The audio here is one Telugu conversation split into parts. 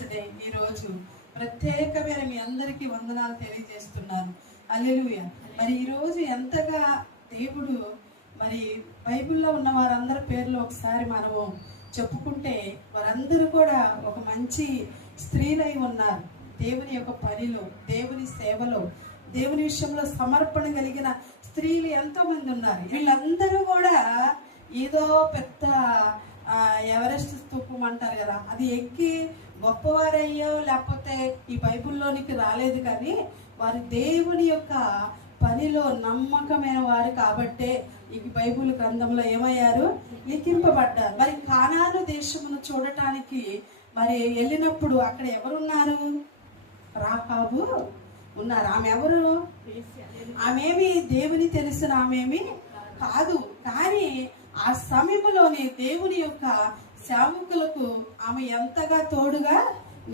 ఇండిపెండెన్స్ డే ఈరోజు ప్రత్యేకమైన మీ అందరికీ వందనాలు తెలియజేస్తున్నాను. హల్లెలూయా. మరి ఈరోజు ఎంతగా దేవుడు మరి బైబిల్లో ఉన్న వారందరి పేర్లు ఒకసారి మనము చెప్పుకుంటే వారందరూ కూడా ఒక మంచి స్త్రీలై ఉన్నారు. దేవుని యొక్క పనిలో, దేవుని సేవలో, దేవుని విషయంలో సమర్పణ కలిగిన స్త్రీలు ఎంతో మంది ఉన్నారు. వీళ్ళందరూ కూడా ఏదో పెద్ద ఎవరెస్ట్ స్తూపం అంటారు కదా, అది ఎక్కి గొప్పవారయ్యో లేకపోతే ఈ బైబిల్లోనికి రాలేదు, కానీ వారు దేవుని యొక్క పనిలో నమ్మకమైన వారు కాబట్టే ఈ బైబిల్ గ్రంథంలో ఏమయ్యారు, లిఖింపబడ్డారు. మరి కానాను దేశమును చూడటానికి మరి వెళ్ళినప్పుడు అక్కడ ఎవరున్నారు? రాహాబు ఉన్నారు. ఆమె ఎవరు? ఆమెమి దేవుని తెలిసిన ఆమెమి కాదు, కానీ ఆ సమయంలోనే దేవుని యొక్క సేవకులకు ఆమె ఎంతగా తోడుగా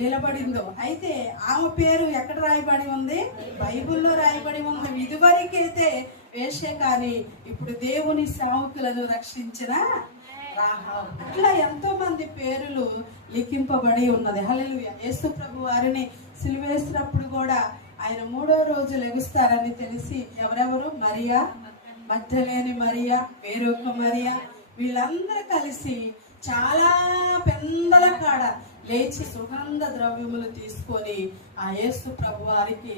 నిలబడిందో. అయితే ఆమె పేరు ఎక్కడ రాయబడి ఉంది? బైబిల్లో రాయబడి ఉంది. ఇదివరకైతే వేషే, కానీ ఇప్పుడు దేవుని సేవకులను రక్షించిన రాహాబు. అట్లా ఎంతో మంది పేర్లు లిఖింపబడి ఉన్నది. హల్లెలూయా. యేసు ప్రభు వారిని సిలువేసినప్పుడు కూడా ఆయన 3వ రోజు లెగుస్తారని తెలిసి ఎవరెవరు? మరియా మగ్దలేని మరియా, వేరొక మరియా, వీళ్ళందరూ కలిసి చాలా పెందల కాడ లేచి సుగంధ ద్రవ్యములు తీసుకొని ఆ యేసు ప్రభు వారికి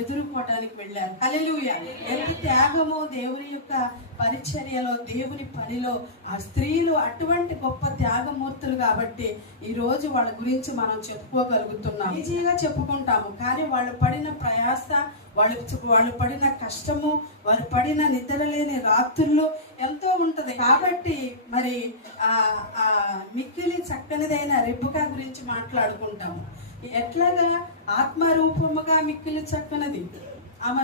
ఎదుర్కోవటానికి వెళ్ళారు. హల్లెలూయా. ఎంత త్యాగము దేవుని యొక్క పరిచర్యలో, దేవుని పనిలో ఆ స్త్రీలు అటువంటి గొప్ప త్యాగమూర్తులు కాబట్టి ఈ రోజు వాళ్ళ గురించి మనం చెప్పుకోగలుగుతున్నాం. ఈజీగా చెప్పుకుంటాము, కానీ వాళ్ళు పడిన ప్రయాస, వాళ్ళు పడిన కష్టము, వారు పడిన నిద్రలేని రాత్రులు ఎంతో ఉంటది. కాబట్టి మరి మిక్కిలి చక్కనిదైన రెబ్బెకా గురించి మాట్లాడుకుంటాము. ఎట్లాగా ఆత్మరూపముగా మిక్కిలి చక్కనిది ఆమె,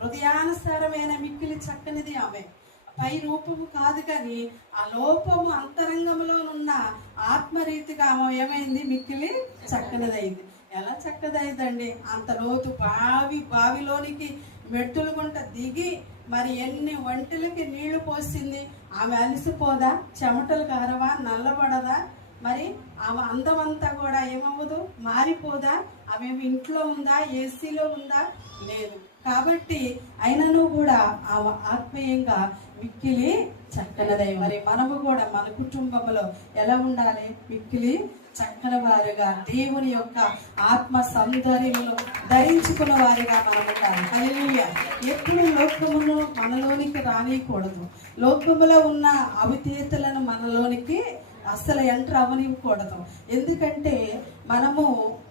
హృదయానుసారమైన మిక్కిలి చక్కనిది ఆమె. పై రూపము కాదు, కానీ ఆ లోపము అంతరంగంలోనున్న ఆత్మరీతిగా ఆమె ఏమైంది? మిక్కిలి చక్కనిదైంది. ఎలా చక్కదైందండి? అంత లోతు బావిలోనికి మెట్టులు గుంట దిగి మరి ఎన్ని వంటలకి నీళ్లు పోసింది. ఆమె అలసిపోదా? చెమటలు కారవా? నల్లబడదా? మరి ఆమె అందమంతా కూడా ఏమవ్వదు? మారిపోదా? ఆమె ఇంట్లో ఉందా? ఏసీలో ఉందా? లేదు. కాబట్టి అయినను కూడా ఆమె ఆత్మీయంగా మిక్కిలి చక్కనదై. మరి మనము కూడా మన కుటుంబంలో ఎలా ఉండాలి? మిక్కిలి చక్కని వారుగా, దేవుని యొక్క ఆత్మ సౌందర్యమును ధరించుకున్న వారిగా మనం ఉండాలి. హల్లెలూయా. ఎప్పుడు లోకమును మనలోనికి రానియకూడదు. లోకములో ఉన్న అవిధేయతలను మనలోనికి అస్సలు ఎంటర్ అవనివ్వకూడదు. ఎందుకంటే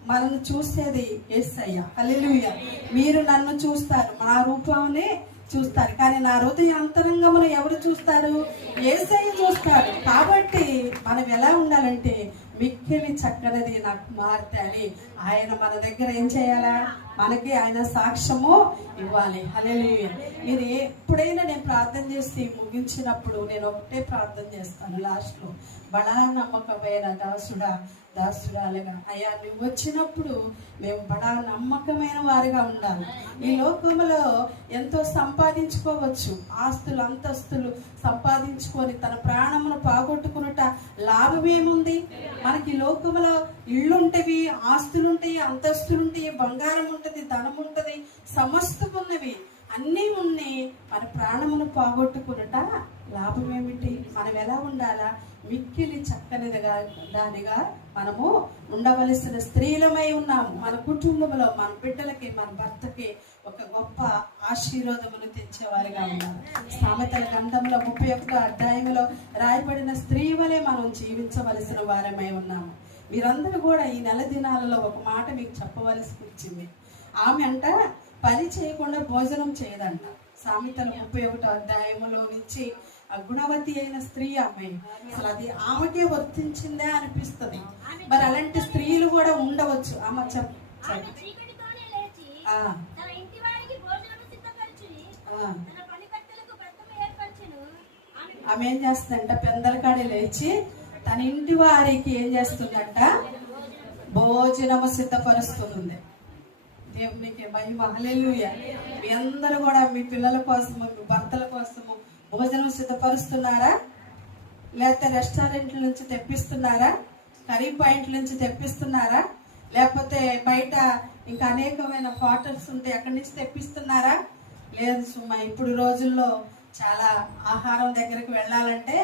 మనల్ని చూసేది యేసయ్య. హల్లెలూయా. మీరు నన్ను చూస్తారు, నా రూపాన్ని చూస్తారు, కానీ నా హృదయ అంతరంగమును ఎవరు చూస్తారు? యేసయ్య చూస్తారు. కాబట్టి మనం ఎలా ఉండాలంటే మిక్కిలి చక్కనిది నా కుమార్తె అని ఆయన మన దగ్గర ఏం చేయాలా? మనకి ఆయన సాక్ష్యము ఇవ్వాలి. హల్లెలూయా. మీరు ఎప్పుడైనా నేను ప్రార్థన చేసి ముగించినప్పుడు నేను ఒకటే ప్రార్థన చేస్తాను లాస్ట్లో, బడా నమ్మకమైన దాసురాలుగా అయ్యా నువ్వు వచ్చినప్పుడు మేము బడా నమ్మకమైన వారిగా ఉండాలి. ఈ లోకంలో ఎంతో సంపాదించుకోవచ్చు, ఆస్తులు అంతస్తులు సంపాదించుకొని తన ప్రాణమును పోగొట్టుకున్నట లాభమేముంది? మనకి లోకంలో ఇళ్ళుంటవి, ఆస్తులుంటాయి, అంతస్తులుంటాయి, బంగారం ఉంటుంది, ధనం ఉంటుంది, సమస్తం ఉన్నవి, అన్నీ ఉన్నాయి. మన ప్రాణమును పోగొట్టుకున్నట లాభం ఏమిటి? మనం ఎలా ఉండాలా? మిక్కిలి చక్కనిదిగా దానిగా మనము ఉండవలసిన స్త్రీలమై ఉన్నాము. మన కుటుంబంలో మన బిడ్డలకి, మన భర్తకి ఒక గొప్ప ఆశీర్వాదమును తెచ్చేవారిగా ఉన్నారు. సామెతల గ్రంథంలో 31వ అధ్యాయంలో రాయబడిన స్త్రీ వలె మనం జీవించవలసిన వారమై ఉన్నాము. మీరందరూ కూడా ఈ నెల దినాలలో ఒక మాట మీకు చెప్పవలసి వచ్చింది. ఆమె అంట పని చేయకుండా భోజనం చేయదంట. సామెతల 31వ అధ్యాయంలో నుంచి గుణవతి అయిన స్త్రీ ఆమె, అసలు అది ఆమెకే వర్తించిందే అనిపిస్తుంది. మరి అలాంటి స్త్రీలు కూడా ఉండవచ్చు. ఆమె ఆమె ఏం చేస్తుందంట? పెందలకాడే లేచి తన ఇంటి వారికి ఏం చేస్తుందంట? భోజనము సిద్ధపరుస్తుంది. దేవునికి మహిమ. హల్లెలూయా. మీ అందరూ కూడా మీ పిల్లల కోసము, మీ భర్తల కోసము భోజనం సిద్ధపరుస్తున్నారా? లేకపోతే రెస్టారెంట్ల నుంచి తెప్పిస్తున్నారా? కర్రీ పాయింట్ల నుంచి తెప్పిస్తున్నారా? లేకపోతే బయట ఇంకా అనేకమైన క్వార్టర్స్ ఉంటే ఎక్కడి నుంచి తెప్పిస్తున్నారా? లేదు సుమా. ఇప్పుడు రోజుల్లో చాలా ఆహారం దగ్గరికి వెళ్ళాలంటే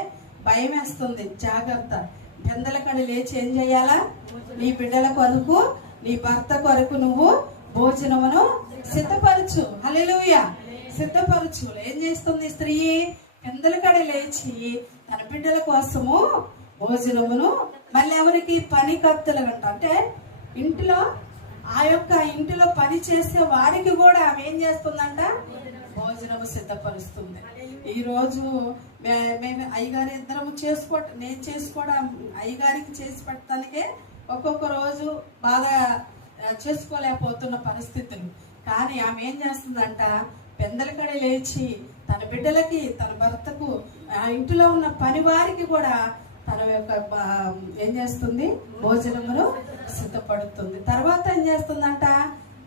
భయం వేస్తుంది. జాగ్రత్త. పెందల కడి లేచి ఏం చేయాలా? నీ బిడ్డల కొరకు, నీ భర్త కొరకు నువ్వు భోజనమును సిద్ధపరచు. హల్లెలూయా. సిద్ధపరచు. ఏం చేస్తుంది స్త్రీ? పెందల కడి లేచి తన బిడ్డల కోసము భోజనమును, మళ్ళీ ఎవరికి? పని కత్తులు అంట. అంటే ఇంటిలో ఆ యొక్క ఇంటిలో పని చేసే వారికి కూడా ఆమె ఏం చేస్తుందంట? భోజనము సిద్ధపరుస్తుంది. ఈరోజు మేము అయ్యగారి ఇద్దరము నేను చేసుకోవడం అయ్యగారికి చేసి పెట్టడానికే ఒక్కొక్క రోజు బాగా చేసుకోలేకపోతున్న పరిస్థితులు. కానీ ఆమె ఏం చేస్తుందంట? పెందల కడి లేచి తన బిడ్డలకి, తన భర్తకు, ఆ ఇంటిలో ఉన్న పని వారికి కూడా తన యొక్క ఏం చేస్తుంది? భోజనమును సిద్ధపడుతుంది. తర్వాత ఏం చేస్తుందంట?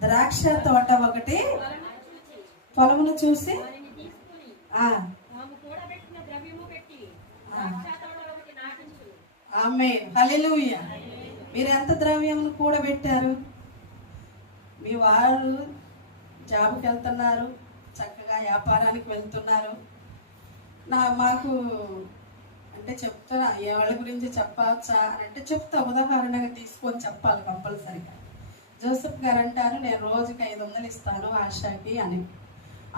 ద్రాక్ష తోట ఒకటి పొలమును చూసి ఆమేన్. హల్లెలూయా. మీరు ఎంత ద్రవ్యమును కూడబెట్టారు? మీ వారు జాబ్కి వెళ్తున్నారు, చక్కగా వ్యాపారానికి వెళ్తున్నారు. మాకు అంటే చెప్తున్నా, వాళ్ళ గురించి చెప్పచ్చా అని అంటే చెప్తా. ఉదాహరణగా తీసుకొని చెప్పాలి కంపల్సరిగా. జోసెఫ్ గారు అంటారు, నేను రోజుకి 500 ఇస్తాను ఆశాకి అని.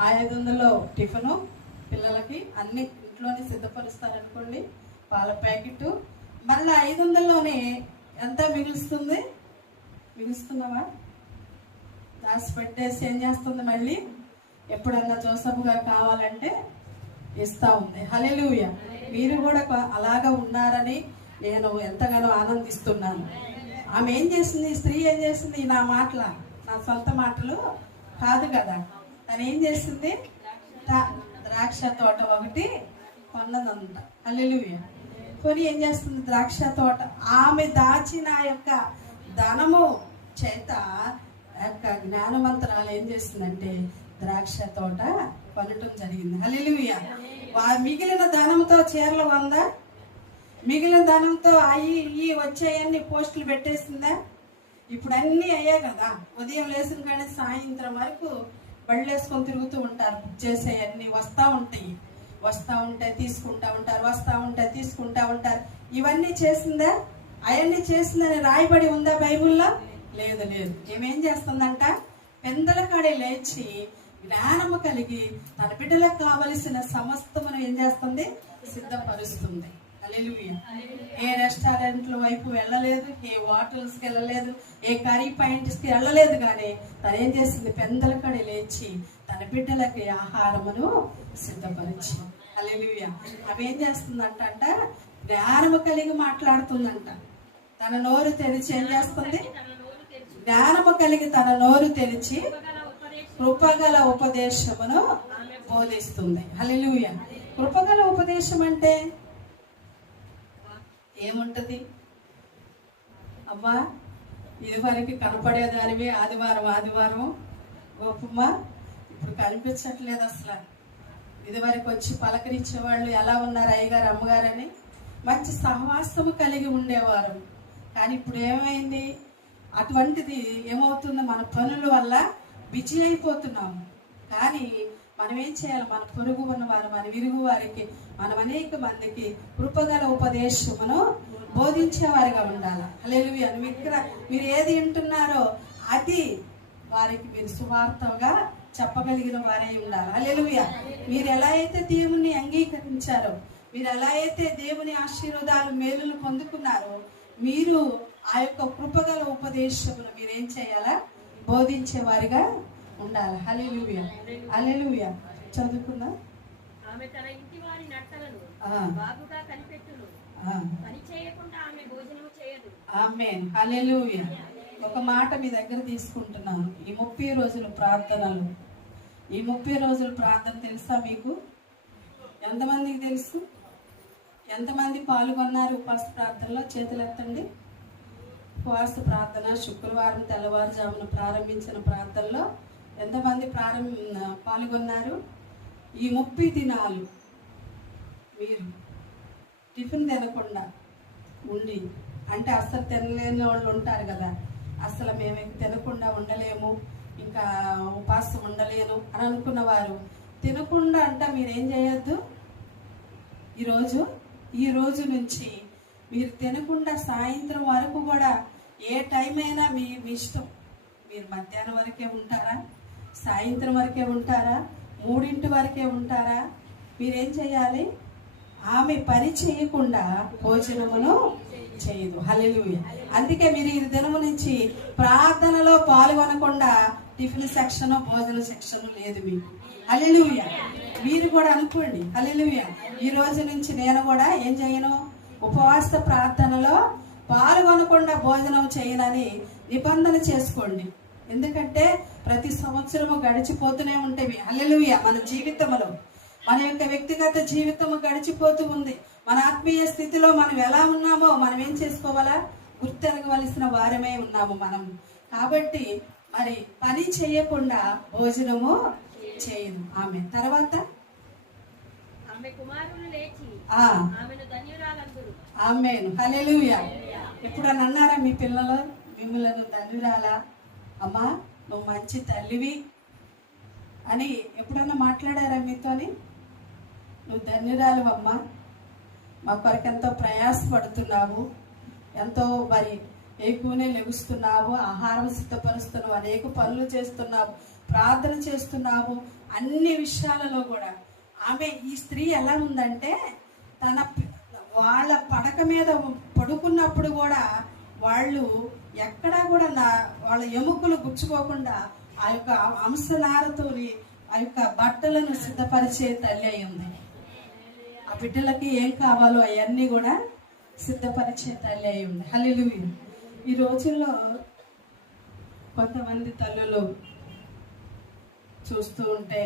ఆ 500లో టిఫిను పిల్లలకి అన్ని ఇంట్లోనే సిద్ధపరుస్తారనుకోండి, పాల ప్యాకెట్. మళ్ళీ 500లోనే ఎంత మిగులుస్తుంది? మిగులుస్తున్నావా? దాచి పెట్టేసి ఏం చేస్తుంది? మళ్ళీ ఎప్పుడన్నా జోసెఫ్ గారు కావాలంటే ఇస్తా ఉంది. హల్లెలూయా. మీరు కూడా అలాగా ఉన్నారని నేను ఎంతగానో ఆనందిస్తున్నాను. ఆమె ఏం చేసింది? స్త్రీ ఏం చేసింది? నా సొంత మాటలు కాదు కదా. తను ఏం చేసింది? ద్రాక్ష తోట ఒకటి కొన్నదంట. హల్లెలూయా. కొని ఏం చేస్తుంది? ద్రాక్ష తోట ఆమె దాచిన యొక్క ధనము చేత యొక్క జ్ఞానవంతరాలు ఏం చేస్తుందంటే ద్రాక్ష తోట కొనటం జరిగింది. హల్లెలూయా. మిగిలిన ధనంతో చీరలు వందా? మిగిలిన ధనంతో అయ్యి వచ్చాయన్ని పోస్టులు పెట్టేసిందా? ఇప్పుడు అన్నీ అయ్యాయి కదా. ఉదయం లేచిన కానీ సాయంత్రం వరకు బళ్ళు వేసుకొని తిరుగుతూ ఉంటారు. బుక్ చేసేయన్నీ వస్తూ ఉంటే తీసుకుంటా ఉంటారు, వస్తూ ఉంటే తీసుకుంటా ఉంటారు. ఇవన్నీ చేసిందా? అవన్నీ చేసిందని రాయబడి ఉందా బైబుల్లో? లేదు. ఏమేం చేస్తుందంట? పెందల కాడే లేచి జ్ఞానము కలిగి తన బిడ్డలకు కావలసిన సమస్తమును ఏం చేస్తుంది? సిద్ధపరుస్తుంది. హల్లెలూయా. ఏ రెస్టారెంట్ల వైపు వెళ్ళలేదు, ఏ హోటల్స్కి వెళ్ళలేదు, ఏ కర్రీ పాయింట్స్కి వెళ్ళలేదు. కానీ తను ఏం చేసింది? పెందల కాడే లేచి తన బిడ్డలకి ఆహారమును సిద్ధపరిచి. హల్లెలూయా. అవి ఏం చేస్తుందంట? జ్ఞానము కలిగి మాట్లాడుతుందంట. తన నోరు తెరిచి ఏం చేస్తుంది? జ్ఞానము కలిగి తన నోరు తెరిచి కృపగల ఉపదేశమును బోధిస్తుంది. హల్లెలూయా. కృపగల ఉపదేశం అంటే ఏముంటది? అమ్మా, ఇదివరకు కనపడేదానివి ఆదివారం గోపమ్మ, ఇప్పుడు కనిపించట్లేదు అసలు. ఇదివరకు వచ్చి పలకరించేవాళ్ళు ఎలా ఉన్నారు అయ్యగారు అమ్మగారని మంచి సహవాసము కలిగి ఉండేవారు. కానీ ఇప్పుడు ఏమైంది? అటువంటిది ఏమవుతుంది? మన పనుల వల్ల బిజీ అయిపోతున్నాము. కానీ మనం ఏం చేయాలి? మన పొరుగు ఉన్నవారు, మన విరుగు వారికి, మనం అనేక మందికి కృపగల ఉపదేశమును బోధించేవారిగా ఉండాలి. హల్లెలూయా. మీరు ఏది వింటున్నారో అది వారికి మీరు సువార్తగా చెప్పగలిగిన వారే ఉండాలి. హల్లెలూయా. మీరు ఎలా అయితే దేవుని అంగీకరించారో, మీరు ఎలా అయితే దేవుని ఆశీర్వాదాలు మేలును పొందుకున్నారో, మీరు ఆ యొక్క కృపగల ఉపదేశమును మీరేం చేయాలా? బోధించే వారిగా ఉండాలి. హల్లెలూయా. హల్లెలూయా. చదువుకున్నా. ఆమె తన ఇంటి వారి నట్టలను బాగుగా కనిపెట్టును, పని చేయకుండా ఆమె భోజనం చేయదు. ఆమేన్. హల్లెలూయా. ఒక మాట మీ దగ్గర తీసుకుంటున్నాను. ఈ 30 రోజుల ప్రార్థనలు, ఈ 30 రోజుల ప్రార్థన తెలుసా మీకు? ఎంతమందికి తెలుసు? ఎంతమంది పాల్గొన్నారు ఉపవాస ప్రార్థనలో? చేతులు ఎత్తండి. ఉపవాస ప్రార్థన శుక్రవారం తెల్లవారుజామున ప్రారంభించిన ప్రార్థనలో ఎంతమంది పాల్గొన్నారు? ఈ 30 దినాలు మీరు టిఫిన్ తినకుండా ఉండి అంటే అస్సలు తినలేని వాళ్ళు ఉంటారు కదా, అసలు మేము తినకుండా ఉండలేము, ఇంకా ఉపాసం ఉండలేను అని అనుకున్న వారు తినకుండా మీరేం చేయొద్దు. ఈ రోజు నుంచి మీరు తినకుండా సాయంత్రం వరకు కూడా ఏ టైం అయినా మీ ఇష్టం. మీరు మధ్యాహ్నం వరకే ఉంటారా, సాయంత్రం వరకే ఉంటారా, 3 వరకే ఉంటారా, మీరేం చేయాలి? ఆమె పని చేయకుండా భోజనమును చేయదు. హల్లెలూయా. అందుకే మీరు ఈ దినము నుంచి ప్రార్థనలో పాల్గొనకుండా టిఫిన్ సెక్షన్, భోజన సెక్షన్ లేదు మీకు. హల్లెలూయా. మీరు కూడా అనుకోండి. హల్లెలూయా. ఈ రోజు నుంచి నేను కూడా ఏం చేయను, ఉపవాస ప్రార్థనలో పాల్గొనకుండా భోజనం చేయనని నిబంధన చేసుకోండి. ఎందుకంటే ప్రతి సంవత్సరము గడిచిపోతూనే ఉంటాయి. హల్లెలూయా. మన జీవితంలో మన యొక్క వ్యక్తిగత జీవితము గడిచిపోతూ ఉంది. మన ఆత్మీయ స్థితిలో మనం ఎలా ఉన్నామో మనం ఏం చేసుకోవాలా, గుర్తెరగవలసిన వారమే ఉన్నాము మనం. కాబట్టి మరి పని చేయకుండా భోజనము చేయదు ఆమె. తర్వాత ఆమె కుమారులు లేచి ఆమెను ధన్యురాలందురు. ఆమేన్. హల్లెలూయా. ఎప్పుడన్నా అన్నారా మీ పిల్లలు మిమ్మల్ని ధన్యురాలా, అమ్మా నువ్వు మంచి తల్లివి అని ఎప్పుడన్నా మాట్లాడారా మీతోని? నువ్వు ధన్యురాలు అమ్మా, మా కొరకు ఎంతో ప్రయాసపడుతున్నావు, ఎంతో మరి ఎక్కువనే లెగుస్తున్నావు, ఆహారం సిద్ధపరుస్తున్నావు, అనేక పనులు చేస్తున్నావు, ప్రార్థన చేస్తున్నావు. అన్ని విషయాలలో కూడా ఆమె ఈ స్త్రీ ఎలా ఉందంటే వాళ్ళ పడక మీద పడుకున్నప్పుడు కూడా వాళ్ళు ఎక్కడా కూడా వాళ్ళ ఎముకలు గుచ్చుకోకుండా ఆ యొక్క అంశనారతోని ఆ యొక్క బట్టలను సిద్ధపరిచే తల్లి అయి ఉంది. ఆ బిడ్డలకి ఏం కావాలో అవన్నీ కూడా సిద్ధపరిచే తల్లి అయి ఉంది. హల్లెలూయా. ఈ రోజుల్లో కొంతమంది తల్లులు చూస్తూ ఉంటే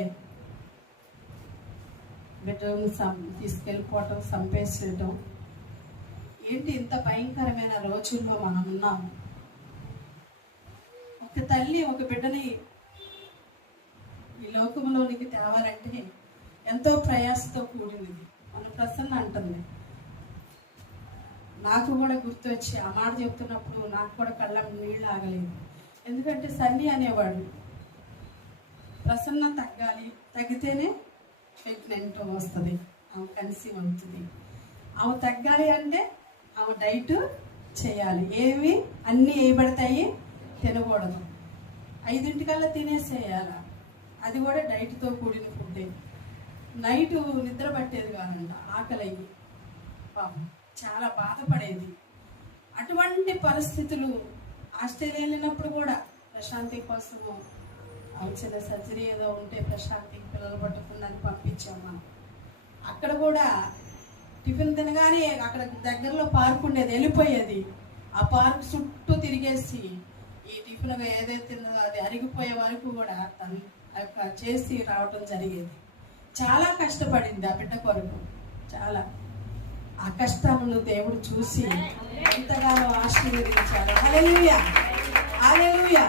బిడ్డలను తీసుకెళ్ళిపోవటం, చంపేసేయటం. ఏంటి ఇంత భయంకరమైన రోజుల్లో మనం ఉన్నాము. ఒక తల్లి ఒక బిడ్డని ఈ లోకంలోనికి తేవాలంటే ఎంతో ప్రయాసతో కూడినది. మన ప్రసన్న అంటుంది, నాకు కూడా గుర్తొచ్చి ఆ మాట చెప్తున్నప్పుడు నాకు కూడా కళ్ళ నీళ్ళు ఆగలేదు. ఎందుకంటే సన్ని అనేవాడు ప్రసన్న తగ్గాలి, తగ్గితేనే ప్రెగ్నెంట్ వస్తుంది, ఆమె కన్సీవ్ అవుతుంది. ఆమె తగ్గాలి అంటే ఆమె డైట్ చేయాలి. ఏవి అన్నీ వేయబడతాయి, తినకూడదు, 5 తినేసేయాల. అది కూడా డైట్తో కూడిన ఫుడ్డే. నైటు నిద్ర పట్టేది కాదంట, ఆకలి పాపం చాలా బాధపడేది. అటువంటి పరిస్థితులు ఆస్ట్రేలియా వెళ్ళినప్పుడు కూడా ప్రశాంతి కోసము చిన్న సర్జరీ ఏదో ఉంటే ప్రశాంతికి పిల్లలు పట్టుకుందని పంపించాము. అక్కడ కూడా టిఫిన్ తినగానే అక్కడ దగ్గరలో పార్క్ ఉండేది, వెళ్ళిపోయేది. ఆ పార్క్ చుట్టూ తిరిగేసి ఈ టిఫిన్ ఏదైతే తిన్నదో అది అరిగిపోయే వరకు కూడా తను చేసి రావటం జరిగేది. చాలా కష్టపడింది ఆ బిడ్డ కొరకు. చాలా ఆ కష్టమును దేవుడు చూసి ఎంతగానో ఆశీర్వదించాడు. హల్లెలూయా. హల్లెలూయా.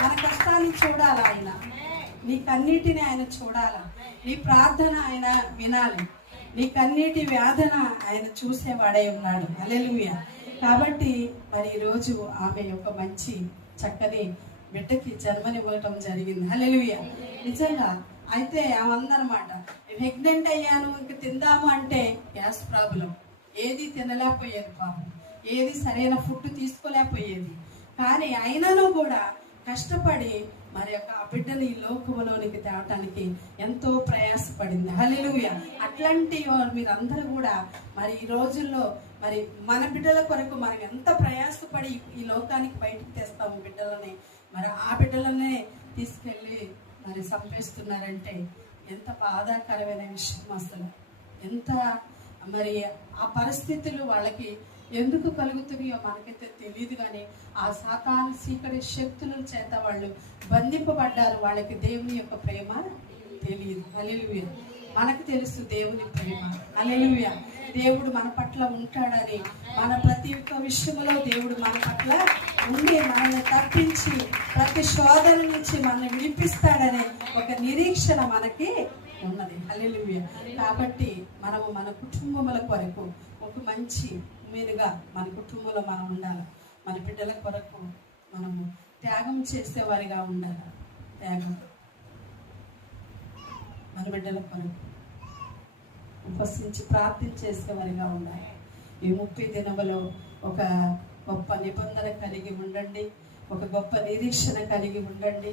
మన కష్టాన్ని చూడాలి ఆయన, నీ కన్నీటిని ఆయన చూడాలా, నీ ప్రార్థన ఆయన వినాలి, నీ కన్నీటి వేదన ఆయన చూసేవాడై ఉన్నాడు. హల్లెలూయా. కాబట్టి మరి ఈరోజు ఆమె ఒక మంచి చక్కని బిడ్డకి జన్మనివ్వటం జరిగింది. హల్లెలూయా. నిజంగా అయితే ఆమె అందనమాట, ప్రెగ్నెంట్ అయ్యాను ఇంక తిందాము అంటే గ్యాస్ ప్రాబ్లం, ఏది తినలేకపోయేది పాపం, ఏది సరైన ఫుడ్ తీసుకోలేకపోయేది. కానీ అయినను కూడా కష్టపడి మరి యొక్క ఆ బిడ్డని ఈ లోకంలోనికి తేవటానికి ఎంతో ప్రయాసపడింది. హల్లెలూయా. అట్లాంటి మీరందరూ కూడా మరి ఈ రోజుల్లో మరి మన బిడ్డల కొరకు మనం ఎంత ప్రయాసపడి ఈ లోకానికి బయటకు తెస్తాము బిడ్డలని, మరి ఆ బిడ్డలనే తీసుకెళ్ళి మరి చంపేస్తున్నారంటే ఎంత బాధాకరమైన విషయం. అసలు ఎంత మరి ఆ పరిస్థితులు వాళ్ళకి ఎందుకు కలుగుతున్నాయో మనకైతే తెలియదు. కానీ ఆ సాతాను చీకటి శక్తుల చేత వాళ్ళు బంధింపబడ్డారు. వాళ్ళకి దేవుని యొక్క ప్రేమ తెలియదు. హల్లెలూయా. మనకు తెలుసు దేవుని ప్రేమ. హల్లెలూయా. దేవుడు మన పట్ల ఉంటాడని, మన ప్రతి ఒక్క విషయంలో దేవుడు మన పట్ల ఉండి మనల్ని తప్పించి ప్రతి శోధన నుంచి మనల్ని విడిపిస్తాడనే ఒక నిరీక్షణ మనకి ఉన్నది. హల్లెలూయా. కాబట్టి మనము మన కుటుంబముల కొరకు ఒక మంచి ఉమెన్గా మన కుటుంబంలో మనం ఉండాలి. మన బిడ్డల కొరకు మనము త్యాగం చేసేవారిగా ఉండాలి. త్యాగం మన బిడ్డల కొరకు ఉపస్థించి ప్రార్థన చేసేవారిగా ఉండాలి. ఈ 30 దినములో ఒక గొప్ప నిబంధన కలిగి ఉండండి. ఒక గొప్ప నిరీక్షణ కలిగి ఉండండి.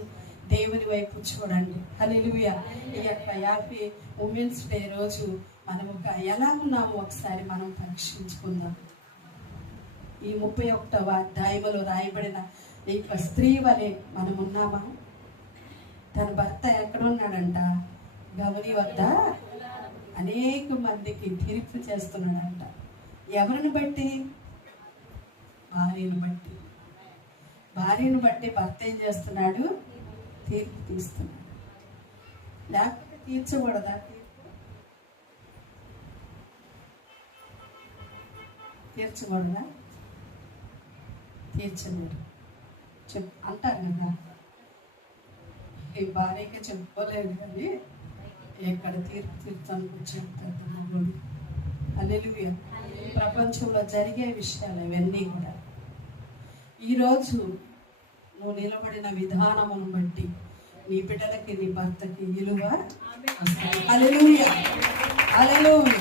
దేవుని వైపు చూడండి. హల్లెలూయా. ఈ యొక్క 50 ఉమెన్స్ డే రోజు మనం ఎలా ఉన్నామో ఒకసారి మనం పరీక్షించుకుందాం. ఈ 31వ అధ్యాయములో రాయబడిన ఈ స్త్రీ వలె మనం ఉన్నామా? తన భర్త ఎక్కడ ఉన్నాడంట? గవని వద్ద అనేక మందికి తీర్పు చేస్తున్నాడంట. ఎవరిని బట్టి? భార్యను బట్టి. భార్యను బట్టి భర్త ఏం చేస్తున్నాడు? తీర్పు తీస్తున్నాడు. లేకపోతే తీర్చకూడదా? తీర్చకూడదా? తీర్చలేడు. అంటారు కదా, ఈ భార్యకి చెప్పుకోలేదు కానీ ఎక్కడ తీర్పు తీర్చాలని చెప్తారు మగోడు. హల్లెలూయా. ప్రపంచంలో జరిగే విషయాలు ఇవన్నీ కూడా ఈరోజు నువ్వు నిలబడిన విధానమును బట్టి నీ బిడ్డలకి నీ భర్తకి విలువ. హల్లెలూయా. హల్లెలూయా.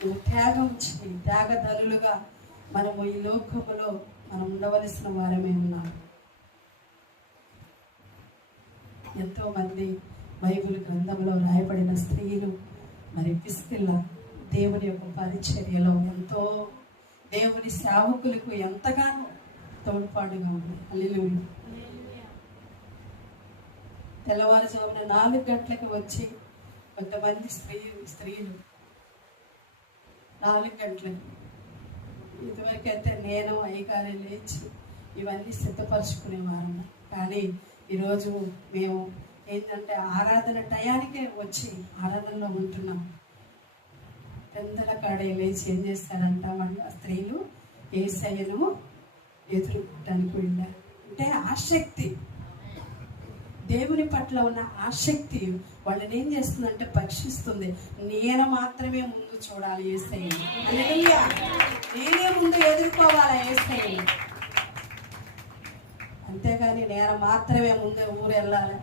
నువ్వు త్యాగం చేయి. త్యాగధనులుగా మనము ఈ లోకములో మనం ఉండవలసిన వారమే ఉన్నాం. ఎంతో మంది బైబిల్ గ్రంథంలో రాయబడిన స్త్రీలు మరి పిస్కిల్లా దేవుని యొక్క పరిచర్యలో ఎంతో దేవుని సేవకులకు ఎంతగానో తోడ్పాటుగా ఉంది. హల్లెలూయా. తెల్లవారుజామున 4 గంటలకు వచ్చి కొంతమంది స్త్రీలు 4 గంటలకు, ఇదివరకైతే నేను అయ్యగారే లేచి ఇవన్నీ సిద్ధపరచుకునేవారు. కానీ ఈరోజు మేము ఏంటంటే ఆరాధన టయానికే వచ్చి ఆరాధనలో ఉంటున్నాం. పెందల కాడే లేచి ఏం చేస్తారంట వాళ్ళు ఆ స్త్రీలు? యేసయ్యను ఎదుర్కోవడానికి వెళ్ళారు. అంటే ఆసక్తి, దేవుని పట్ల ఉన్న ఆసక్తి వాళ్ళని ఏం చేస్తుందంటే పరీక్షిస్తుంది. నేను మాత్రమే ముందు చూడాలి యేసయ్యను. హల్లెలూయా. నేనే ముందు ఎదుర్కోవాలా యేసయ్యను. అంతేగాని నేను మాత్రమే ముందు ఊరు వెళ్ళాలి,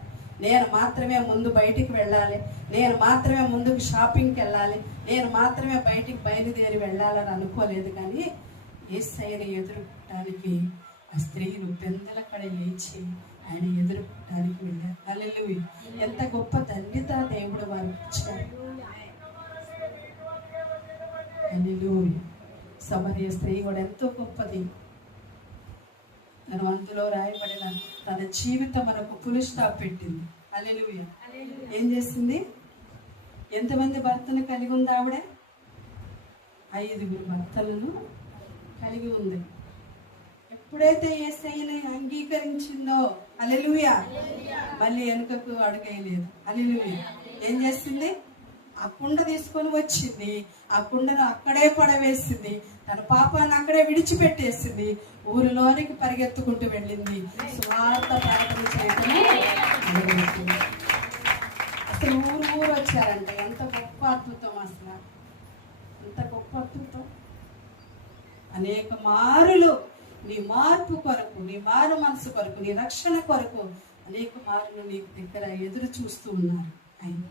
నేను మాత్రమే ముందు బయటికి వెళ్ళాలి, నేను మాత్రమే ముందుకు షాపింగ్కి వెళ్ళాలి, నేను మాత్రమే బయటికి బయలుదేరి వెళ్ళాలని అనుకోలేదు. కానీ యేసయ్యను ఎదుర్కోవడానికి ఆ స్త్రీలు పెందల కడ లేచి ఆయన ఎదుర్కోవడానికి వెళ్ళారు. హల్లెలూయా. ఎంత గొప్ప ధన్యత దేవుడు వారికి ఇచ్చారు. హల్లెలూయా. సమరయ స్త్రీ కూడా ఎంతో గొప్పది. తను అందులో రాయబడిన తన జీవితం మనకు ఫుల్ స్టాప్ పెట్టింది. హల్లెలూయా. ఏం చేసింది? ఎంతమంది భర్తను కలిగి ఉంది ఆవిడ? 5 భర్తలను కలిగి ఉంది. ఎప్పుడైతే యేసయ్యని అంగీకరించిందో, హల్లెలూయా, మళ్ళీ వెనుకకు అడుగేయలేదు. హల్లెలూయా. ఏం చేసింది? ఆ కుండ తీసుకొని వచ్చింది, ఆ కుండను అక్కడే పడవేసింది, తన పాపాన్ని అక్కడే విడిచిపెట్టేసింది, ఊరిలోనికి పరిగెత్తుకుంటూ వెళ్ళింది, స్వార్థ ప్రార్థన చేయడం. అసలు ఊరు వచ్చారంటే ఎంత గొప్ప అద్భుతం! అసలు ఎంత గొప్ప అద్భుతం! అనేక మారులు నీ మార్పు కొరకు, నీ మారు మనసు కొరకు, నీ రక్షణ కొరకు అనేక మారులు నీ దగ్గర ఎదురు చూస్తూ ఉన్నారు. ఆయన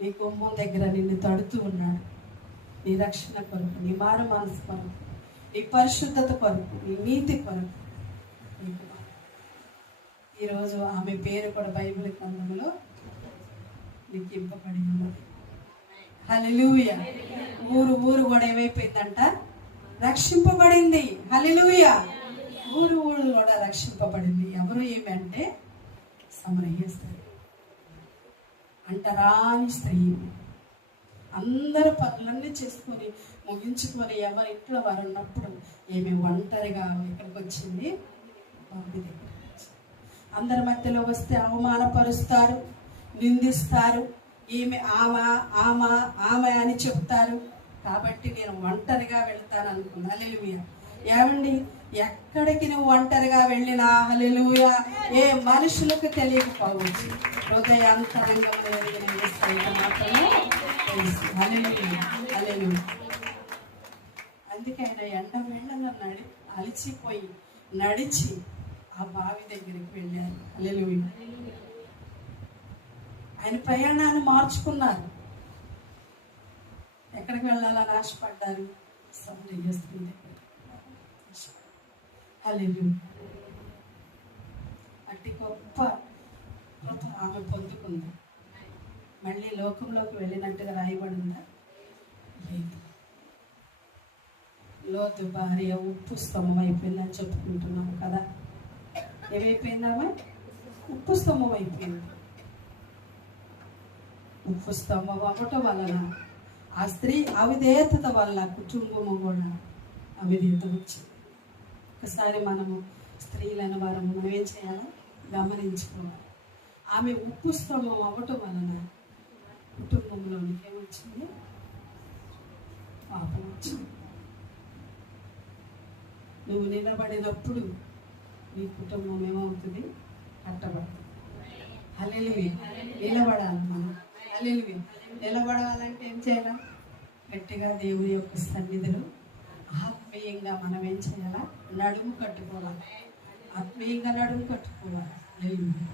నీ గుమ్మం దగ్గర నిన్ను తడుతూ ఉన్నాడు. నీ రక్షణ కొరకు, నీ మారు మనసు కొరకు, నీ పరిశుద్ధత కొరకు, నీ నీతి కొరకు. ఈరోజు ఆమె పేరు కూడా బైబిల్ గ్రంథంలో లిఖింపబడి ఉన్నది. హల్లెలూయా. ఊరు కూడా ఏమైపోయిందంట? రక్షింపబడింది. హల్లెలూయా. ఊరు కూడా రక్షింపబడింది. ఎవరు ఏమంటే సమరయ స్త్రీ, అంటరాని స్త్రీ. అందరూ పనులన్నీ చేసుకొని ముగించుకొని ఎవరి ఇంట్లో వారు ఉన్నప్పుడు ఏమి ఒంటరిగా ఇక్కడికి వచ్చింది. బాబు దగ్గర అందరి మధ్యలో వస్తే అవమానపరుస్తారు, నిందిస్తారు, ఈమె ఆమె అని చెప్తారు. కాబట్టి నేను ఒంటరిగా వెళ్తాను అనుకున్నా. హల్లెలూయా. ఏమండి, ఎక్కడికి నువ్వు ఒంటరిగా వెళ్ళినా హల్లెలూయా ఏ మనుషులకు తెలియకపోవచ్చు, హృదయాంతరంగంలో ఎదిగిన యేసయ్య మాత్రమే తెలుసు. హల్లెలూయా, హల్లెలూయా. అందుకే ఆయన ఎండ వేళ్ళలో అలిచిపోయి నడిచి ఆ బావి దగ్గరికి వెళ్ళారు. హల్లెలూయా. ఆయన ప్రయాణాన్ని మార్చుకున్నారు. ఎక్కడికి వెళ్ళాలని ఆశపడ్డారు? సమరయ స్త్రీ దగ్గరికి. హల్లెలూయా. అట్టి గొప్ప కృప ఆమె పొందుకుంది. మళ్ళీ లోకంలోకి వెళ్ళినట్టుగా రాయబడిందా? లేదు. లోతు భార్య ఉప్పు స్తంభం అయిపోయిందని చెప్పుకుంటున్నాం కదా. ఏమైపోయిందామా? ఉప్పు స్తంభం అయిపోయింది. ఉప్పు స్తంభం అవ్వటం వలన ఆ స్త్రీ అవిధేయత వల్ల కుటుంబము కూడా అవిధేయత వచ్చింది. ఒకసారి మనము స్త్రీలను వారు మనం ఏం చేయాలో గమనించుకోవాలి. ఆమె ఉప్పు స్తంభం అవ్వటం వలన కుటుంబంలోనికి ఏమొచ్చింది? పాపం వచ్చింది. నువ్వు నిలబడినప్పుడు నీ కుటుంబం ఏమవుతుంది? కట్టబడుతుంది. హల్లెలూయా. నిలబడాలి మనం. హల్లెలూయా. నిలబడాలంటే ఏం చేయాలా? గట్టిగా దేవుని యొక్క సన్నిధిలో ఆత్మీయంగా మనం ఏం చేయాలా? నడుము కట్టుకోవాలి. ఆత్మీయంగా నడుము కట్టుకోవాలి. హల్లెలూయా.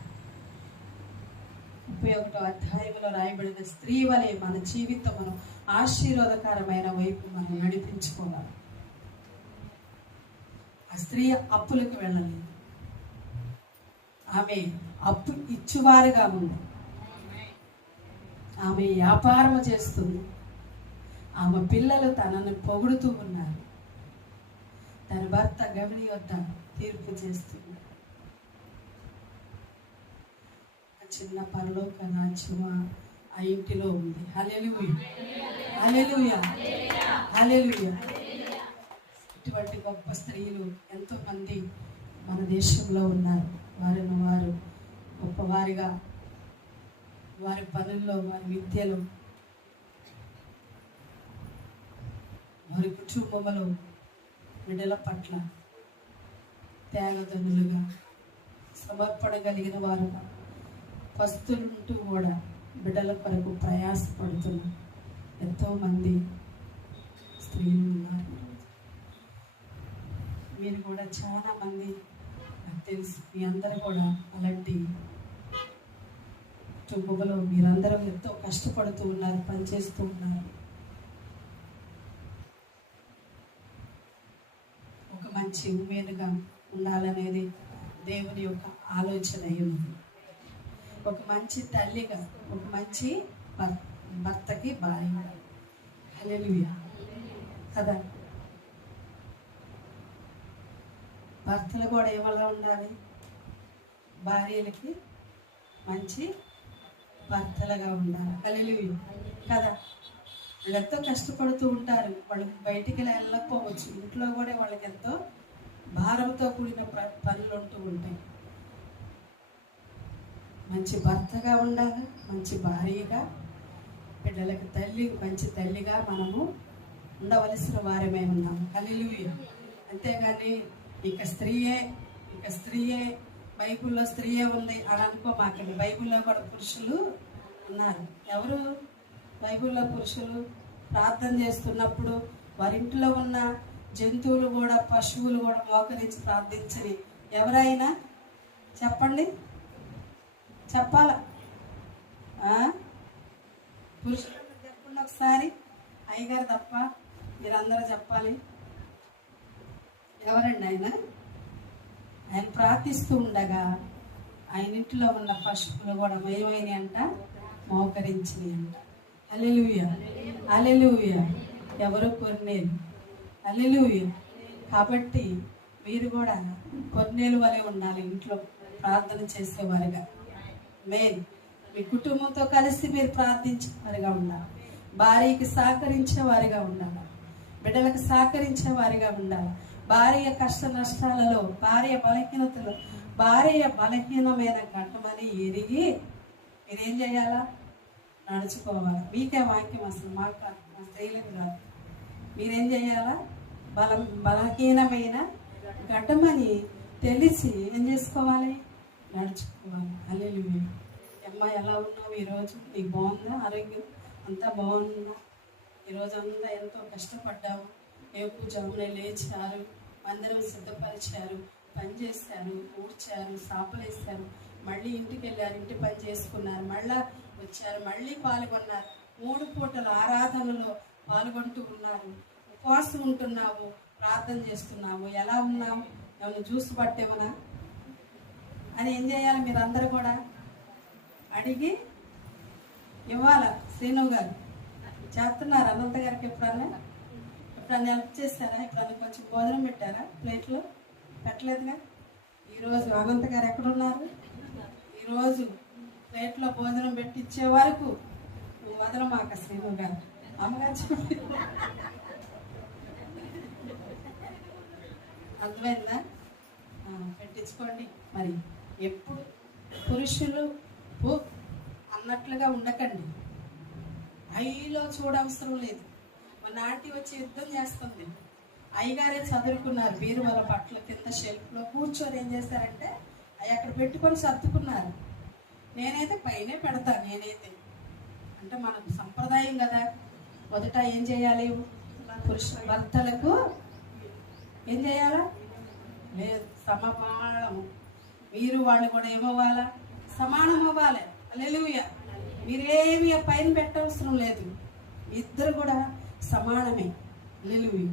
31వ అధ్యాయంలో రాయబడిన స్త్రీ వలె మన జీవితమును ఆశీర్వాదకరమైన వైపు మనం నడిపించుకోవాలి. ఆ స్త్రీ అప్పులకు వెళ్ళలేదు. ఆమె అప్పు ఇచ్చువారుగా ఉంది. ఆమె వ్యాపారం చేస్తుంది. ఆమె పిల్లలు తనను పొగుడుతూ ఉన్నారు. తన భర్త గమని వద్ద తీర్పు చేస్తుంది. చిన్న పరలోక రాజ్యం ఆ ఇంటిలో ఉంది. హల్లెలూయా, హల్లెలూయా, హల్లెలూయా. ఇటువంటి గొప్ప స్త్రీలు ఎంతో మంది మన దేశంలో ఉన్నారు. వారిని వారు గొప్పవారిగా వారి పనుల్లో, వారి విద్యలో, వారి కుటుంబంలో బిడ్డల పట్ల త్యాగధనులుగా, సమర్పణ కలిగిన వారుగా, పస్తులుంటూ కూడా బిడ్డల కొరకు ప్రయాసపడుతున్న ఎంతోమంది స్త్రీలు ఉన్నారు. మీరు కూడా చాలా మంది నాకు తెలుసు. మీ అందరూ కూడా అలాంటి కుటుంబంలో మీరందరూ ఎంతో కష్టపడుతూ ఉన్నారు, పనిచేస్తూ ఉన్నారు. ఒక మంచి ఉమేనుగా ఉండాలనేది దేవుని యొక్క ఆలోచన ఉంది. ఒక మంచి తల్లిగా, ఒక మంచి భర్తకి భార్య. హల్లెలూయా కదా. భర్తలు కూడా ఏమలా ఉండాలి? భార్యలకి మంచి భర్తలుగా ఉండాలి. హల్లెలూయా కదా. వాళ్ళు ఎంతో కష్టపడుతూ ఉంటారు. వాళ్ళు బయటికి వెళ్ళకపోవచ్చు. ఇంట్లో కూడా వాళ్ళకి ఎంతో భారంతో కూడిన పనులు ఉంటూ ఉంటాయి. మంచి భర్తగా ఉండాలి, మంచి భార్యగా, బిడ్డలకు తల్లి, మంచి తల్లిగా మనము ఉండవలసిన వారమే ఉన్నాము. హల్లెలూయా. అంతేగాని ఇక స్త్రీయే బైబిల్లో స్త్రీయే ఉంది అని అనుకోమాకండి. బైబిల్లో కూడా పురుషులు ఉన్నారు. ఎవరు బైబిల్లో పురుషులు? ప్రార్థన చేస్తున్నప్పుడు వారింట్లో ఉన్న జంతువులు కూడా, పశువులు కూడా మోకరించి ప్రార్థించని ఎవరైనా చెప్పండి, చెప్పాల. పురుషులు చెప్పండి ఒకసారి. అయ్యగారు తప్ప మీరందరూ చెప్పాలి. ఎవరండి ఆయన? ఆయన ప్రార్థిస్తూ ఉండగా ఆయన ఇంట్లో ఉన్న పశువులు కూడా ఏమైనాయి అంట? మోకరించినాయి అంట. హల్లెలూయా, హల్లెలూయా. ఎవరు? కొర్నేలు. హల్లెలూయా. కాబట్టి మీరు కూడా కొర్నేలు వలె ఉండాలి. ఇంట్లో ప్రార్థన చేసేవారుగా, మెయిన్ మీ కుటుంబంతో కలిసి మీరు ప్రార్థించేవారుగా ఉండాలి. భార్యకి సహకరించేవారిగా ఉండాలి. బిడ్డలకు సహకరించేవారిగా ఉండాలి. భార్య కష్ట నష్టాలలో, భార్య బలహీనతలు, భార్య బలహీనమైన ఘట్టమని ఎరిగి మీరేం చేయాలా? నడుచుకోవాలి. మీకే వాక్యం అసలు మాకు మా స్త్రీలకు రాదు. మీరేం చేయాలా? బలహీనమైన ఘట్టమని తెలిసి ఏం చేసుకోవాలి? నడుచుకోవాలి. హల్లెలూయా. అమ్మ ఎలా ఉన్నావు ఈరోజు? నీకు బాగుందా? ఆరోగ్యం అంతా బాగుందా? ఈరోజు అంతా ఎంతో కష్టపడ్డాము. జామునే లేచారు, మందిరం సిద్ధపరిచారు, పని చేశారు, ఊడ్చారు, సాపలేశారు, మళ్ళీ ఇంటికి వెళ్ళారు, ఇంటి పని చేసుకున్నారు, మళ్ళా వచ్చారు, మళ్ళీ పాల్గొన్నారు. 3 పూటలు ఆరాధనలో పాల్గొంటూ ఉన్నారు. ఉపవాసం ఉంటున్నాము, ప్రార్థన చేస్తున్నాము. ఎలా ఉన్నాము? ఏమైనా జ్యూస్ పట్టేమనా అని ఏం చేయాలి? మీరు అందరూ కూడా అడిగి ఇవ్వాలా. శ్రీను గారు చేస్తున్నారు, అనంత గారికి ఎప్పుడన్నా హెల్ప్ చేస్తారా? ఎప్పుడన్నా కొంచెం భోజనం పెట్టారా? ప్లేట్లో పెట్టలేదుగా. ఈరోజు అనంత గారు ఎక్కడున్నారు? ఈరోజు ప్లేట్లో భోజనం పెట్టి ఇచ్చే వరకు నువ్వు వదలమాక శ్రీను గారు. అమ్మగారు చెప్పి అర్థమైందా? పెట్టించుకోండి. మరి ఎప్పుడు పురుషులు అన్నట్లుగా ఉండకండి. హైలో చూడవసరం లేదు. మన ఆంటీ వచ్చి యుద్ధం చేస్తుంది. అయ్యగారే చదువుకున్నారు, బీరువాల పట్ల కింద షెల్ఫ్లో కూర్చొని ఏం చేస్తారంటే అవి అక్కడ పెట్టుకొని సర్దుకున్నారు. నేనైతే పైనే పెడతాను. నేనైతే అంటే మనకు సంప్రదాయం కదా. మొదట ఏం చేయాలి? పురుష భర్తలకు ఏం చేయాలా? లేదు, సమపాళము. మీరు వాళ్ళు కూడా ఏమవ్వాలా? సమానం అవ్వాలి. హల్లెలూయా. మీరేమి పైన పెట్టవసరం లేదు, ఇద్దరు కూడా సమానమే. హల్లెలూయా.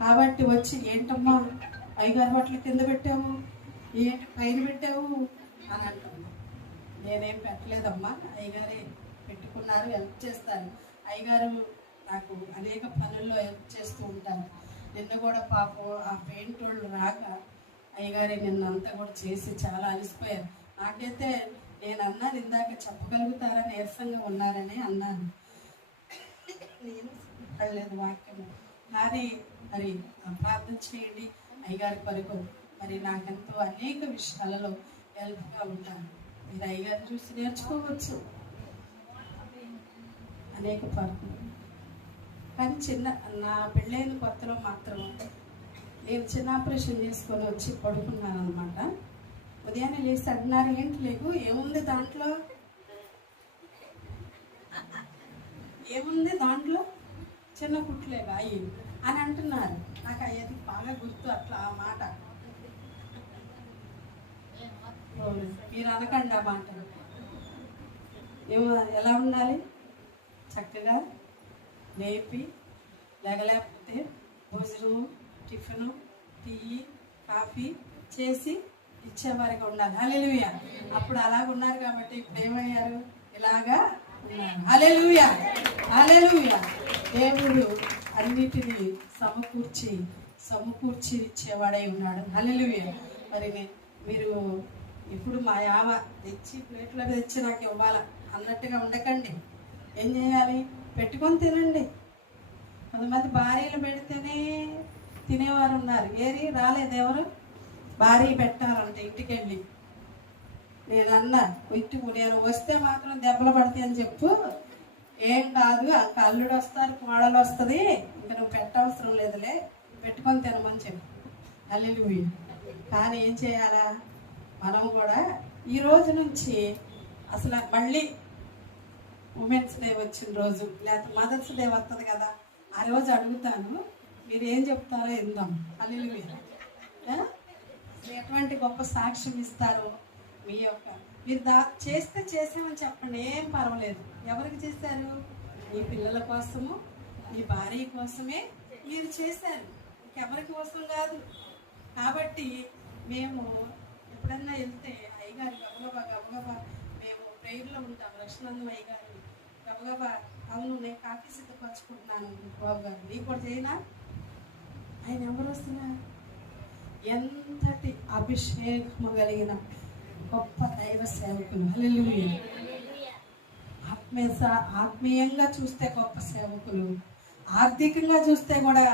కాబట్టి వచ్చి ఏంటమ్మా అయ్యగారి బట్టలు కింద పెట్టావు, ఏంటి పైన పెట్టావు అని అంటుంది. నేనేం పెట్టలేదమ్మా, అయ్యగారే పెట్టుకున్నారు, హెల్ప్ చేస్తారు. అయ్యగారు నాకు అనేక పనుల్లో హెల్ప్ చేస్తూ ఉంటారు. నిన్న కూడా పాపం ఆ పెయింట్ వాళ్ళు రాక అయ్యగారే నిన్నంతా కూడా చేసి చాలా అలసిపోయారు. నాకైతే నేను అన్నాను, ఇందాక చెప్పగలుగుతారా, నీరసంగా ఉన్నారని అన్నాను. నేను పడలేదు వాక్యము. కానీ మరి ప్రార్థన చేయండి అయ్యగారి కొరకు. మరి నాకెంతో అనేక విషయాలలో హెల్ప్గా ఉంటాను. మీరు అయ్యగారిని చూసి నేర్చుకోవచ్చు అనేక పనులు. కానీ నా పెళ్ళైన కొత్తలో మాత్రం నేను చిన్న ఆపరేషన్ చేసుకొని వచ్చి పడుకున్నాను అనమాట. ఉదయాన్నే లేచి అంటున్నారు, ఏంటి లేకు, ఏముంది దాంట్లో, ఏముంది దాంట్లో, చిన్న పుట్లేగా అయ్యి అని అంటున్నారు. నాకు అయ్యేది బాగా గుర్తు అట్లా ఆ మాట. మీరు అనకండి ఆ మాట. ఏమో ఎలా ఉండాలి? చక్కగా లేపి లేకపోతే భోజనం, టిఫిను, టీ, కాఫీ చేసి ఇచ్చేవారిగా ఉండాలి. హల్లెలూయా. అప్పుడు అలాగ ఉన్నారు కాబట్టి ఇప్పుడు ఏమయ్యారు? ఇలాగా ఉన్నారు. హల్లెలూయా, హల్లెలూయా. దేవుడు అన్నిటినీ సమకూర్చి ఇచ్చేవాడై ఉన్నాడు. హల్లెలూయా. మరి మీరు ఇప్పుడు మా యావ తెచ్చి ప్లేట్లో తెచ్చి నాకు ఇవ్వాల అన్నట్టుగా ఉండకండి. ఏం చేయాలి? పెట్టుకొని తినండి. కొంతమంది భార్యలు పెడితేనే తినేవారు ఉన్నారు. ఏరి రాలేదు ఎవరు? భార్య పెట్టాలంటే ఇంటికి వెళ్ళి. నేనన్నా నేను వస్తే మాత్రం దెబ్బలు పడతాయి అని చెప్పు. ఏం కాదు, అల్లుడు వస్తారు, కోడలు వస్తుంది, ఇంకా నువ్వు పెట్టవసరం లేదులే, పెట్టుకొని తినమని చెప్పు. హల్లెలూయా. కానీ ఏం చేయాలా? మనం కూడా ఈ రోజు నుంచి అసలు మళ్ళీ ఉమెన్స్ డే వచ్చిన రోజు లేకపోతే మదర్స్ డే వస్తుంది కదా, ఆ రోజు అడుగుతాను, మీరు ఏం చెప్తారో విందాం. హల్లెలూయా. ఎటువంటి గొప్ప సాక్ష్యం ఇస్తారో మీ యొక్క. మీరు చేసామని చెప్పండి, ఏం పర్వాలేదు. ఎవరికి చేశారు? మీ పిల్లల కోసము, మీ భార్య కోసమే మీరు చేశారు, ఇంకెవరి కోసం కాదు. కాబట్టి మేము ఎప్పుడన్నా వెళ్తే అయ్యగారు గబగబా మేము ప్రేయర్లో ఉంటాం. లక్ష్మణ్ అయ్యగారు గబగబా, అవును నేను కాఫీ సిద్ధపరచుకుంటున్నాను బాబు గారు, నీకు కూడా చేయనా? ఆయన ఎవరు వస్తున్నారు? ఎంతటి అభిషేకము కలిగిన గొప్ప దైవ సేవకులు. హల్లెలూయా. ఆత్మీయంగా చూస్తే గొప్ప సేవకులు, ఆర్థికంగా చూస్తే కూడా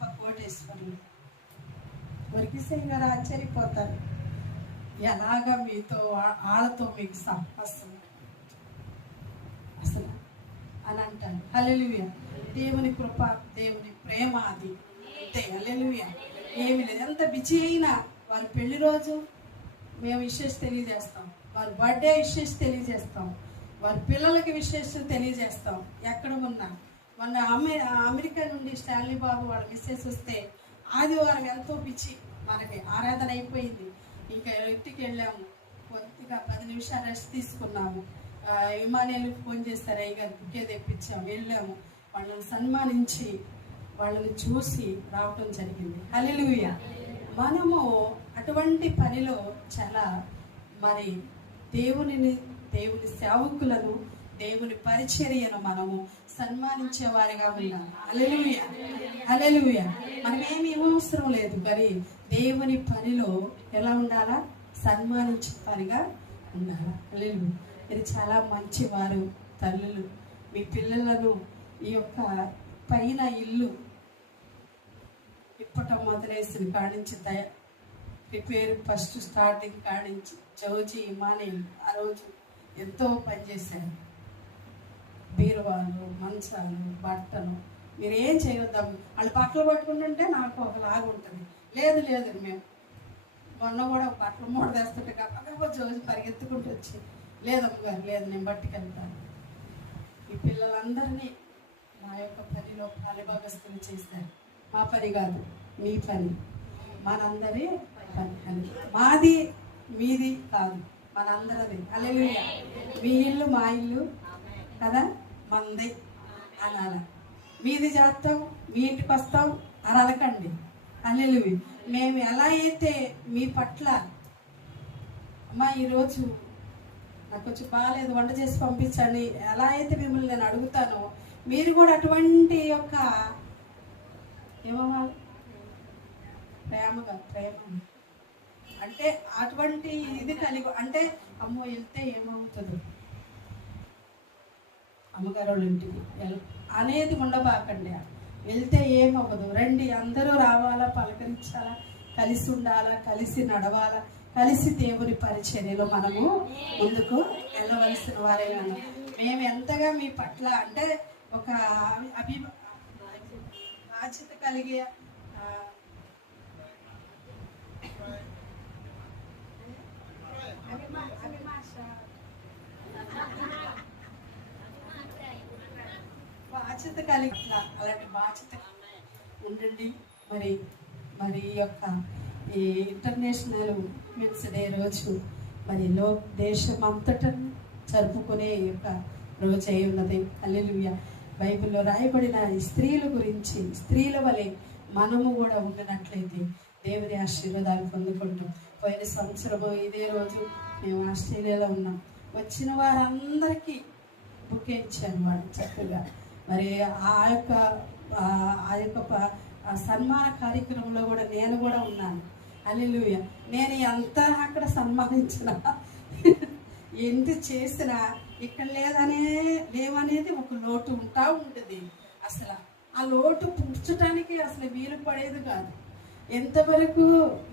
గొప్ప కోటేశ్వరులు. వర్గీసయ్య గారు ఆశ్చర్యపోతారు, ఎలాగా మీతో వాళ్ళతో మీకు సంపర్శం అసలు అని అంటారు. హల్లెలూయా. దేవుని కృప, దేవుని ప్రేమ అది అంతే. హల్లెలూయా. ఏమి లేదు. ఎంత బిజీ అయినా వారి పెళ్లి రోజు మేము విషెస్ తెలియజేస్తాం, వారి బర్త్డే విషెస్ తెలియజేస్తాం, వారి పిల్లలకి విశేషం తెలియజేస్తాం ఎక్కడ ఉన్నా. మొన్న అమెరికా నుండి స్టాన్లీ బాబు వాళ్ళ మిస్సెస్ వస్తే ఆదివారం ఎంతో పిచ్చి, మనకి ఆరాధన అయిపోయింది, ఇంకా ఇంటికి వెళ్ళాము, కొద్దిగా 10 నిమిషాలు రెస్ట్ తీసుకున్నాము. విమానాలకు ఫోన్ చేస్తారు, అయ్యగారు బుకే తెప్పించాము, వెళ్ళాము, వాళ్ళని సన్మానించి వాళ్ళని చూసి రావటం జరిగింది. హల్లెలూయా. మనము అటువంటి పనిలో చాలా మరి దేవుని సేవకులను, దేవుని పరిచర్యను మనము సన్మానించే వారిగా ఉన్నాం. హల్లెలూయా, హల్లెలూయా. మనమేమి అవసరం లేదు, మరి దేవుని పనిలో ఎలా ఉండాలా? సన్మానించే వారిగా ఉండాలా. హల్లెలూయా. మీరు చాలా మంచివారు తల్లులు. మీ పిల్లలను ఈ యొక్క పైన ఇల్లు ఇప్పటం మొదలేసిన కాడించి ప్రిపేర్ ఫస్ట్ స్టార్టింగ్ కాడించి జోజి ఇమానియల్ ఆ రోజు ఎంతో పనిచేశారు. బీరువాలు, మంచాలు, బట్టలు మీరేం చేయొద్దాం. వాళ్ళు బట్టలు పట్టుకుంటుంటే నాకు ఒకలాగా ఉంటుంది. లేదు మేము మొన్న కూడా బట్టలు మూడ తెస్తుంటే గప్ప జోజి పరిగెత్తుకుంటూ వచ్చి, లేదమ్మగారు లేదు, నేను బట్టుకెళ్తాను. ఈ పిల్లలందరినీ మా యొక్క పనిలో పాలిభాగస్తులు చేశారు. మా పని కాదు, మీ పని, మనందరి పని. మాది మీది కాదు, మనందరిది. హల్లెలూయా. మీ ఇల్లు మా ఇల్లు కదా, మంది అనాల. మీది చేస్తాం, మీ ఇంటికి వస్తాం అనలకండి. హల్లెలూయా. మేము ఎలా అయితే మీ పట్ల, అమ్మా ఈరోజు నాకు కొంచెం బాగాలేదు, వంట చేసి పంపించండి, ఎలా అయితే మిమ్మల్ని నేను అడుగుతానో మీరు కూడా అటువంటి యొక్క ఏమన్నా ప్రేమ అంటే అటువంటి ఇది కలిగి, అంటే అమ్మో వెళ్తే ఏమవుతుందో, అమ్మగారు వాళ్ళ ఇంటికి అనేది ఉండబాకండి. వెళ్తే ఏమవ్వదు, రండి, అందరూ రావాలా, పలకరించాలా, కలిసి ఉండాలా, కలిసి నడవాలా, కలిసి దేవుని పరిచర్యలో మనము ముందుకు వెళ్ళవలసిన వారే. మేము ఎంతగా మీ పట్ల అంటే ఒక బాధ్యత కలిగే బాధ్యత కలిగి అలాంటి బాధ్యత ఉండండి. మరి ఈ యొక్క ఈ ఇంటర్నేషనల్ ఉమెన్స్ డే రోజు మరి దేశం అంతటా జరుపుకునే యొక్క రోజు అయి ఉన్నది. హల్లెలూయా. బైబిల్లో రాయబడిన స్త్రీల గురించి, స్త్రీల వలె మనము కూడా ఉండినట్లయితే దేవుని ఆశీర్వాదాలు పొందుకుంటాం. పోయిన సంవత్సరము ఇదే రోజు మేము ఆస్ట్రేలియాలో ఉన్నాం. వచ్చిన వారందరికీ బుకే ఇచ్చాను వాడు చక్కగా. మరి ఆ యొక్క సన్మాన కార్యక్రమంలో కూడా నేను కూడా ఉన్నాను. హల్లెలూయా. నేను ఎంత అక్కడ సన్మానించినా ఎంత చేసినా ఇక్కడ లేవనేది ఒక లోటు ఉంటుంది. అసలు ఆ లోటు పుడ్చడానికి అసలు వీలు పడేది కాదు. ఎంతవరకు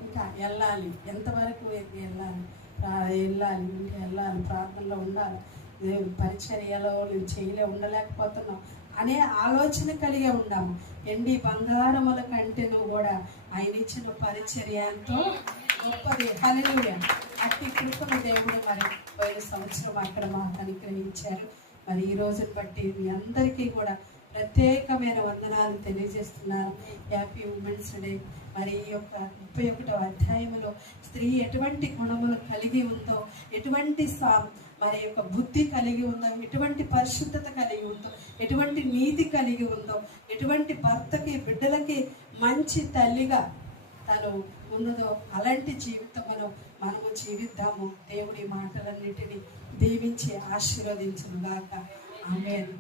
ఇంకా వెళ్ళాలి, ఎంతవరకు వెళ్ళాలి, ఇంకా వెళ్ళాలి, ప్రార్థనలో ఉండాలి, పరిచర్యలో నేను ఉండలేకపోతున్నాం అనే ఆలోచన కలిగే ఉన్నాము. ఎండి బంగారముల కంటేను కూడా ఆయన ఇచ్చిన పరిచర్య ఎంతో గొప్పది. హల్లెలూయా. అట్టి కృపను దేవుడు మరి పోయిన సంవత్సరం అక్కడ మాకు అనుగ్రహించారు. మరి ఈ రోజుని బట్టి మీ అందరికీ కూడా ప్రత్యేకమైన వందనాలు తెలియజేస్తున్నాను. Happy women's day. మరి ఈ యొక్క 31వ అధ్యాయంలో స్త్రీ ఎటువంటి గుణములు కలిగి ఉందో, ఎటువంటి మరి యొక్క బుద్ధి కలిగి ఉందో, ఎటువంటి పరిశుద్ధత కలిగి ఉందో, ఎటువంటి నీతి కలిగి ఉందో, ఎటువంటి భర్తకి బిడ్డలకి మంచి తల్లిగా తను ఉన్నదో అలాంటి జీవితమును మనము జీవిద్దాము. దేవుడి మాటలన్నిటినీ దీవించి ఆశీర్వదించును గాక. ఆమేన్.